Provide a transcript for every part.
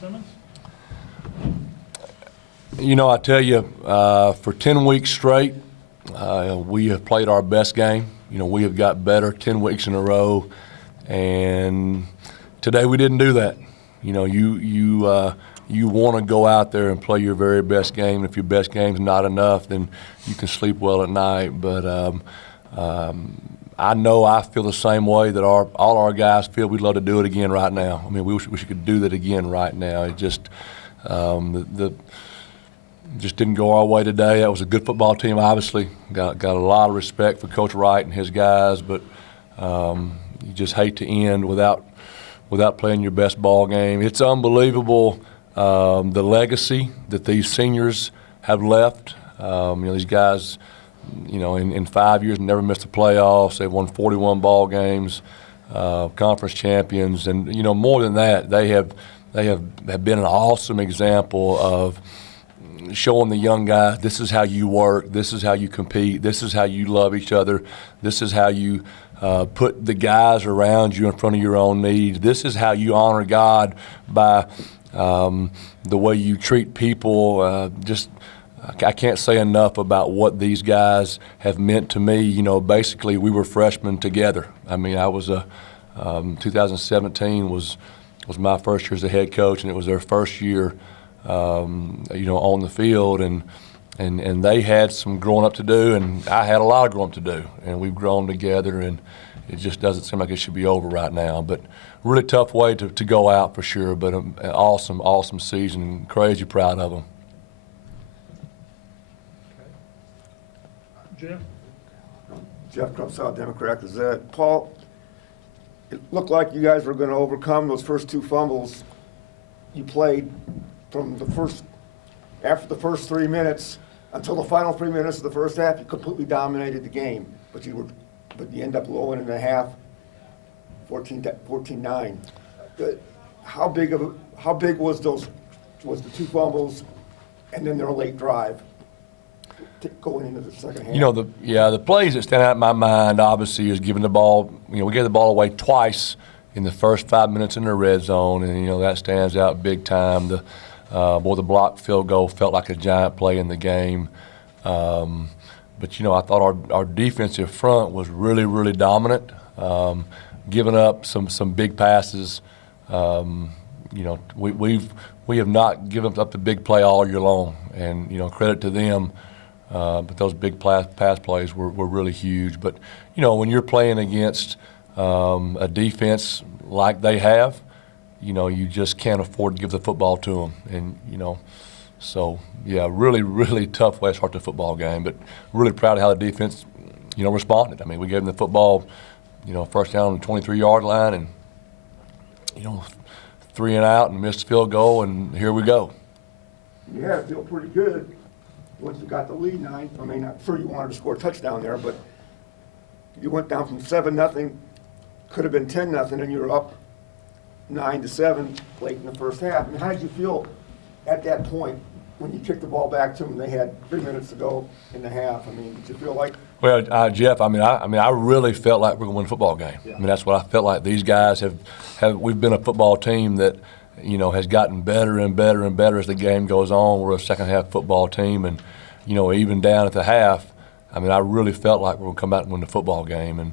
Simmons? You know, I tell you, for 10 weeks straight, we have played our best game. You know, we have got better 10 weeks in a row, and today we didn't do that. You know, you want to go out there and play your very best game. If your best game's not enough, then you can sleep well at night. But I know I feel the same way that all our guys feel. We'd love to do it again right now. I mean, we wish we could do that again right now. It just just didn't go our way today. That was a good football team, obviously. Got a lot of respect for Coach Wright and his guys, but you just hate to end without playing your best ball game. It's unbelievable the legacy that these seniors have left. You know, these guys, you know, in 5 years never missed the playoffs. They've won 41 ball games, conference champions, and you know, more than that, they have been an awesome example of showing the young guys, this is how you work, this is how you compete, this is how you love each other, this is how you put the guys around you in front of your own needs, this is how you honor God by the way you treat people. I can't say enough about what these guys have meant to me. You know, basically we were freshmen together. I mean, I was 2017 was my first year as a head coach, and it was their first year you know, on the field, and they had some growing up to do, and I had a lot of growing up to do, and we've grown together, and it just doesn't seem like it should be over right now. But really tough way to go out for sure, but an awesome season, and crazy proud of them. Jeff Crump, South Democrat Gazette. Paul, it looked like you guys were going to overcome those first two fumbles. You played from after the first 3 minutes until the final 3 minutes of the first half. You completely dominated the game, but you end up blowing in the half, 14-9. How big was the two fumbles, and then their late drive going into the second half? You know, the plays that stand out in my mind obviously is giving the ball. You know, we gave the ball away twice in the first 5 minutes in the red zone, and you know that stands out big time. The blocked field goal felt like a giant play in the game. But you know, I thought our defensive front was really dominant, giving up some big passes. You know, we have not given up the big play all year long, and you know, credit to them. But those big pass plays were really huge. But you know, when you're playing against a defense like they have, you know, you just can't afford to give the football to them. And, you know, so, yeah, really tough way to start the football game. But really proud of how the defense, you know, responded. I mean, we gave them the football, you know, first down on the 23-yard line and, you know, 3 and out and missed the field goal, and here we go. You had to feel pretty good once you got the lead 9. I mean, I'm sure you wanted to score a touchdown there, but you went down from 7-0, could have been 10-0, and you were up 9-7 late in the first half. I mean, how did you feel at that point when you kicked the ball back to them? They had 3 minutes to go in the half. I mean, did you feel like? Well, Jeff, I really felt like we're going to win a football game. Yeah. I mean, that's what I felt like. These guys have. We've been a football team that, you know, has gotten better and better and better as the game goes on. We're a second half football team, and you know, even down at the half, I mean, I really felt like we were going to come out and win the football game, and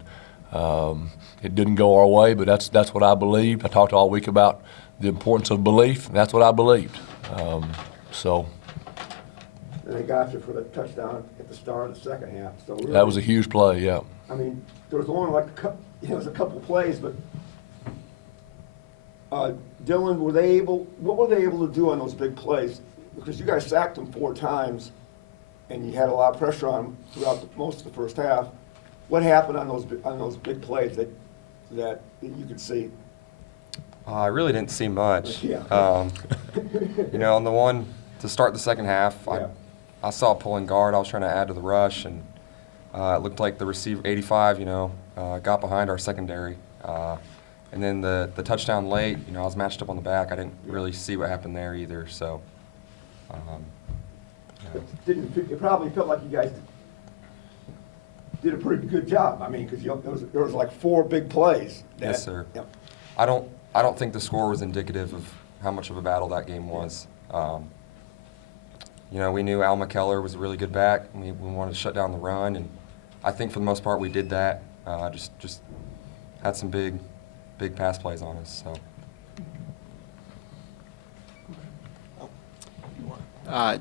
it didn't go our way, but that's what I believed. I talked all week about the importance of belief, and that's what I believed. So. And they got you for the touchdown at the start of the second half. So really, that was a huge play, yeah. I mean, there was only like it was a couple plays, but Dylan, what were they able to do on those big plays? Because you guys sacked them 4 times, and you had a lot of pressure on them throughout most of the first half. What happened on those big plays that you could see? I really didn't see much. Yeah. You know, on the one to start the second half, Yeah. I saw a pulling guard. I was trying to add to the rush, and it looked like the receiver, 85, you know, got behind our secondary. And then the touchdown late, you know, I was matched up on the back. I didn't really see what happened there either. So, It probably felt like you guys did a pretty good job. I mean, because there was like 4 big plays. yes, sir. Yep. I don't think the score was indicative how much of a battle that game was. You know, we knew Al McKellar was a really good back, and we wanted to shut down the run, and I think for the most part we did that. Just had some big pass plays on us. So.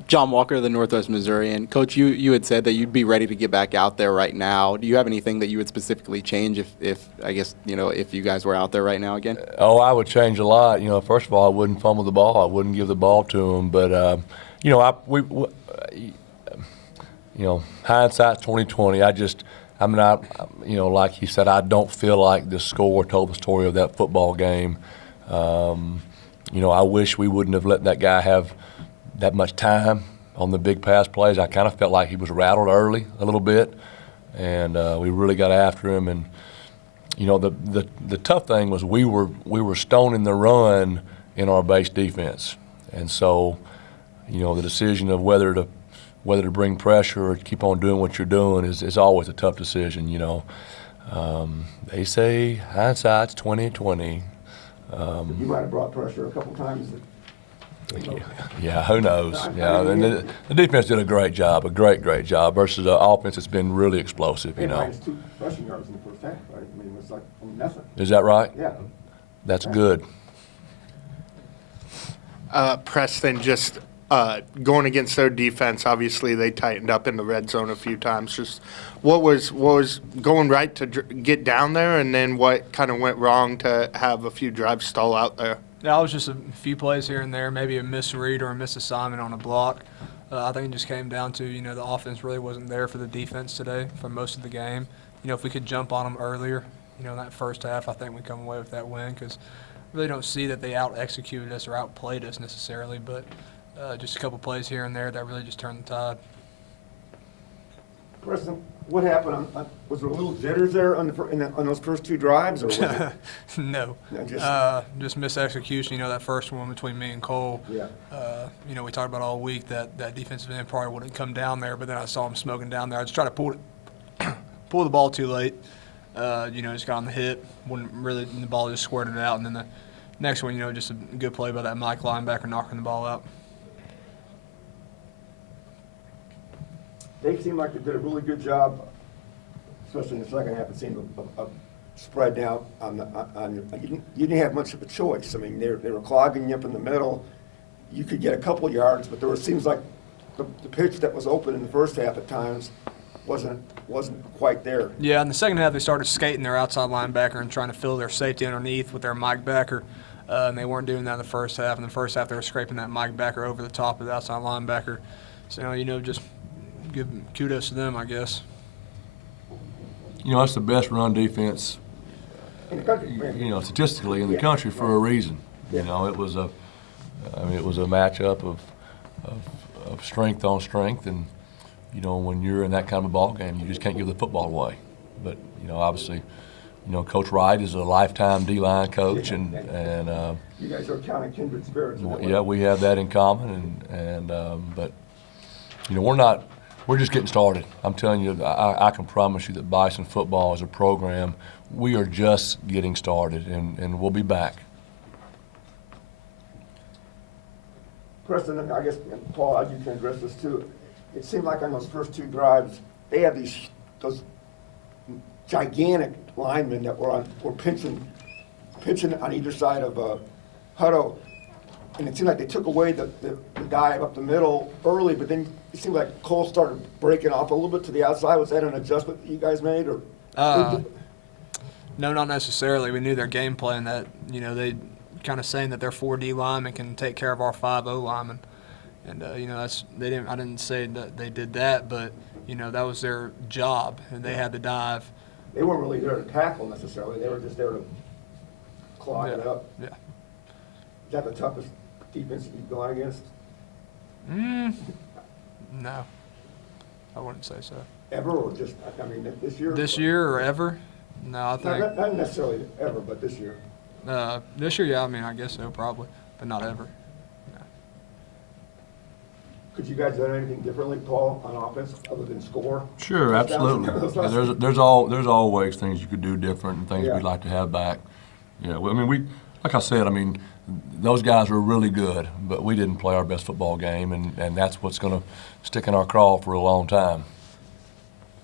John Walker, the Northwest Missourian. Coach, you had said that you'd be ready to get back out there right now. Do you have anything that you would specifically change if I guess, you know, if you guys were out there right now again? Oh, I would change a lot. You know, first of all, I wouldn't fumble the ball. I wouldn't give the ball to them. But you know, you know, hindsight's 20/20. I'm not. You know, like he said, I don't feel like the score told the story of that football game. You know, I wish we wouldn't have let that guy have that much time on the big pass plays. I kind of felt like he was rattled early a little bit, and we really got after him. And you know, the tough thing was we were stoning the run in our base defense, and so you know the decision of whether to bring pressure or keep on doing what you're doing is always a tough decision. You know, they say hindsight's 20/20. You might have brought pressure a couple times. Yeah, who knows? Yeah, and the defense did a great job, a great job versus an offense that's been really explosive. You know, Minus 2 rushing yards in the first half, right? I mean, it was like nothing. Is that right? Yeah. That's good. Preston, just going against their defense, obviously they tightened up in the red zone a few times. Just what was going right to get down there, and then what kind of went wrong to have a few drives stall out there? Yeah, it was just a few plays here and there, maybe a misread or a misassignment on a block. I think it just came down to, you know, the offense really wasn't there for the defense today for most of the game. You know, if we could jump on them earlier, you know, in that first half, I think we come away with that win because I really don't see that they out-executed us or outplayed us necessarily, but just a couple plays here and there that really just turned the tide. Preston, what happened? Was there a little jitters there on those first 2 drives, or was it? No. No, Just misexecution. You know, that first one between me and Cole. Yeah. You know, we talked about all week that defensive end probably wouldn't come down there, but then I saw him smoking down there. I just tried to pull the ball too late. You know, just got on the hip. Wouldn't really, and the ball just squirted out. And then the next one, you know, just a good play by that Mike linebacker knocking the ball out. They seemed like they did a really good job, especially in the second half. It seemed of spread out you didn't have much of a choice. I mean, they were clogging you up in the middle. You could get a couple yards, but seems like the pitch that was open in the first half at times wasn't quite there. Yeah, in the second half, they started skating their outside linebacker and trying to fill their safety underneath with their Mike backer, and they weren't doing that in the first half. In the first half, they were scraping that Mike backer over the top of the outside linebacker. So, you know, just give kudos to them, I guess. You know, that's the best run defense, In the country, you know, statistically in the Yeah. country for a reason. Yeah. You know, it was a matchup of strength on strength, and you know, when you're in that kind of a ball game, you just can't give the football away. But you know, obviously, you know, Coach Wright is a lifetime D-line coach, and you guys are counting kindred spirits. in that way. yeah, we have that in common, but you know, we're just getting started. I'm telling you, I can promise you that Bison football as a program, we are just getting started, and we'll be back. Preston, I guess, and Paul, you can address this too. It seemed like on those first 2 drives, they had those gigantic linemen that were pitching on either side of Hutto, and it seemed like they took away the dive up the middle early, but then it seemed like Cole started breaking off a little bit to the outside. Was that an adjustment that you guys made, or? No, not necessarily. We knew their game plan that, you know, they kind of saying that their 4D linemen can take care of our 5-0 linemen. And, you know, I didn't say that they did that, but, you know, that was their job, and they had to dive. They weren't really there to tackle necessarily. They were just there to clog it up. Yeah. Is that the toughest defense you've gone against? No, I wouldn't say so. Ever, or just, I mean, this year? This year or ever? No, I think Not necessarily ever, but this year. this year, yeah, I mean, I guess so, probably, but not ever. Could you guys done anything differently, Paul, on offense, other than score? Sure, Touchdowns? absolutely. Yeah, there's always things you could do different and things Yeah. we'd like to have back. Yeah, well, I mean, like I said, I mean, those guys were really good, but we didn't play our best football game, and that's what's going to stick in our craw for a long time.